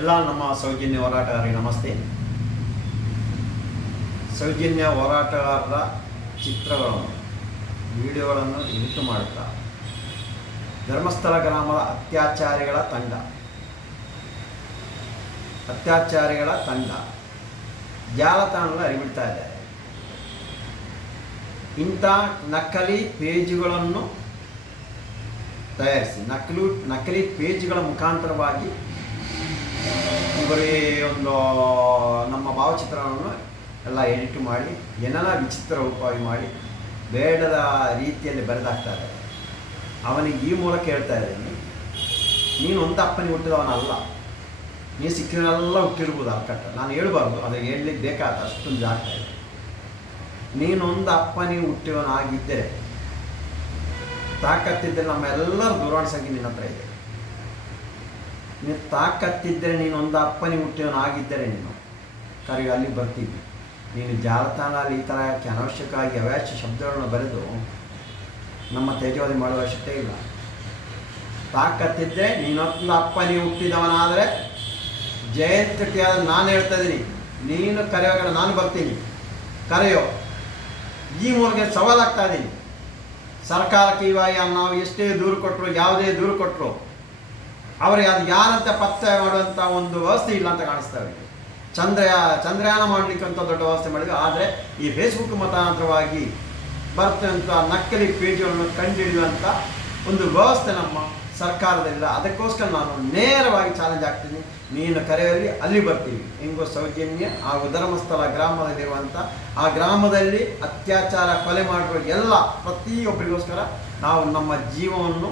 ಎಲ್ಲ ನಮ್ಮ ಸೌಜನ್ಯ ಹೋರಾಟಗಾರರಿಗೆ ನಮಸ್ತೆ. ಸೌಜನ್ಯ ಹೋರಾಟಗಾರರ ಚಿತ್ರಗಳನ್ನು ವಿಡಿಯೋಗಳನ್ನು ಎಡಿಟ್ ಮಾಡುತ್ತಾ? ಧರ್ಮಸ್ಥಳ ಗ್ರಾಮದ ಅತ್ಯಾಚಾರಿಗಳ ತಂಡ. ಅತ್ಯಾಚಾರಿಗಳ ತಂಡ. ಜಾಲತಾಣಗಳು ಹರಿಬಿಡ್ತಾ ಇದ್ದಾರೆ ಇಂಥ ನಕಲಿ ಪೇಜುಗಳನ್ನು ತಯಾರಿಸಿ, ನಕಲು, ನಕಲಿ ಪೇಜ್ಗಳ ಮುಖಾಂತರವಾಗಿ ಬರೀ ಒಂದು ನಮ್ಮ ಭಾವಚಿತ್ರವನ್ನು ಎಲ್ಲ ಎಡಿಟ್ ಮಾಡಿ ಏನೆಲ್ಲ ವಿಚಿತ್ರ ರೂಪವಾಗಿ ಮಾಡಿ, ಬೇಡದ ರೀತಿಯಲ್ಲಿ ಬರೆದಾಗ್ತಾರೆ ಅವನಿಗೆ ಈ ಮೂಲಕ ಹೇಳ್ತಾ ಇದ್ದೀನಿ, ನೀನು ಒಂದು ಅಪ್ಪನಿಗೆ ಹುಟ್ಟಿದವನಲ್ಲ, ನೀನು ಸಿಕ್ಕಿನಲ್ಲ ಹುಟ್ಟಿರ್ಬೋದು ಅರ್ಕಟ್ಟ ನಾನು ಹೇಳ್ಬಾರ್ದು ಅದು ಹೇಳಲಿಕ್ಕೆ ಬೇಕಾದ ಅಷ್ಟೊಂದು ಜಾಗ ಇದೆ. ನೀನೊಂದು ಅಪ್ಪನಿಗೆ ಹುಟ್ಟಿದವನಾಗಿದ್ದರೆ, ತಾಕತ್ತಿದ್ದರೆ ನಮ್ಮೆಲ್ಲರ ದೂರವಾಣಿ ಸಂಖ್ಯೆ ನಿನ್ನ ಹತ್ರ ಇದೆ. ನೀನು ತಾಕತ್ತಿದ್ದರೆ ನೀನು ಒಂದು ಅಪ್ಪನಿಗೆ ಹುಟ್ಟಿದವನಾಗಿದ್ದರೆ ನೀನು. ಕರೆಯು, ಅಲ್ಲಿ ಬರ್ತೀವಿ ನೀನು ಜಾಲತಾಣ ಅಲ್ಲಿ ಈ ಥರ ಅನವಶ್ಯಕವಾಗಿ ಅವ್ಯಾಶ್ಯ ಶಬ್ದಗಳನ್ನು ಬರೆದು ನಮ್ಮ ತೇಜವಾದಿ ಮಾಡುವ ಅವಶ್ಯಕತೆ ಇಲ್ಲ. ತಾಕತ್ತಿದ್ದರೆ ನೀನೊಂದು ಅಪ್ಪನಿಗೆ ಹುಟ್ಟಿದವನಾದರೆ ಜಯಂತಿಯಾದ ನಾನು ಹೇಳ್ತಾ ಇದ್ದೀನಿ. ನೀನು ಕರೆಯುವಾಗ ನಾನು ಬರ್ತೀನಿ. ಕರೆಯೋ, ಈ ಮೂಲಕ ಸವಾಲಾಗ್ತಾ ಇದ್ದೀನಿ. ಸರ್ಕಾರಕ್ಕೆ ಇವಾಗ ನಾವು ಎಷ್ಟೇ ದೂರು ಕೊಟ್ಟರು, ಯಾವುದೇ ದೂರು ಕೊಟ್ಟರು ಅವರಿಗೆ ಅದು ಯಾರಂತ ಪತ್ತೆ ಮಾಡುವಂಥ ಒಂದು ವ್ಯವಸ್ಥೆ ಇಲ್ಲ ಅಂತ ಕಾಣಿಸ್ತಾ ಇದೆ. ಚಂದ್ರಯಾ, ಚಂದ್ರಯಾನ ಮಾಡಲಿಕ್ಕಂಥ ದೊಡ್ಡ ವ್ಯವಸ್ಥೆ ಮಾಡಿದ್ರು. ಆದರೆ ಈ ಫೇಸ್ಬುಕ್ ಮತಾಂತರವಾಗಿ ಬರ್ತಂಥ ನಕಲಿ ಪೇಜ್ಗಳನ್ನು ಕಂಡುಹಿಡಿಯುವಂಥ ಒಂದು ವ್ಯವಸ್ಥೆ ನಮ್ಮ ಸರ್ಕಾರದಲ್ಲಿಲ್ಲ ಅದಕ್ಕೋಸ್ಕರ ನಾನು ನೇರವಾಗಿ ಚಾಲೆಂಜ್ ಆಗ್ತೀನಿ ನೀನು ಕರೆಯಲ್ಲಿ ಅಲ್ಲಿ ಬರ್ತೀವಿ. ಹೆಂಗೋ ಸೌಜನ್ಯ ಹಾಗೂ ಧರ್ಮಸ್ಥಳ ಗ್ರಾಮದಲ್ಲಿರುವಂಥ ಆ ಗ್ರಾಮದಲ್ಲಿ ಅತ್ಯಾಚಾರ, ಕೊಲೆ ಮಾಡುವ ಎಲ್ಲ ಪ್ರತಿಯೊಬ್ಬರಿಗೋಸ್ಕರ ನಾವು ನಮ್ಮ ಜೀವವನ್ನು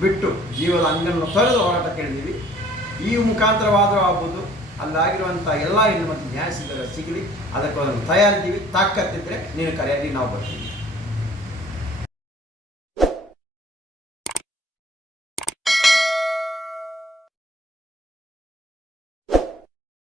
ಬಿಟ್ಟು ಜೀವದ ಅಂಗನ್ನು ತೊರೆದು ಹೋರಾಟ ಕೇಳಿದ್ದೀವಿ. ಈ ಮುಖಾಂತರವಾದರೂ ಆಗ್ಬೋದು. ಅಲ್ಲಾಗಿರುವಂಥ ಎಲ್ಲ ಹೆಣ್ಣು ನ್ಯಾಯ ಸಿಗಲಿ. ಅದಕ್ಕೆ ಅದನ್ನು ತಯಾರಿದ್ದೀವಿ. ತಾಕತ್ತಿದ್ದರೆ ನೀನು ಕರೆಯಲ್ಲಿ ನಾವು ಬರ್ತೀವಿ.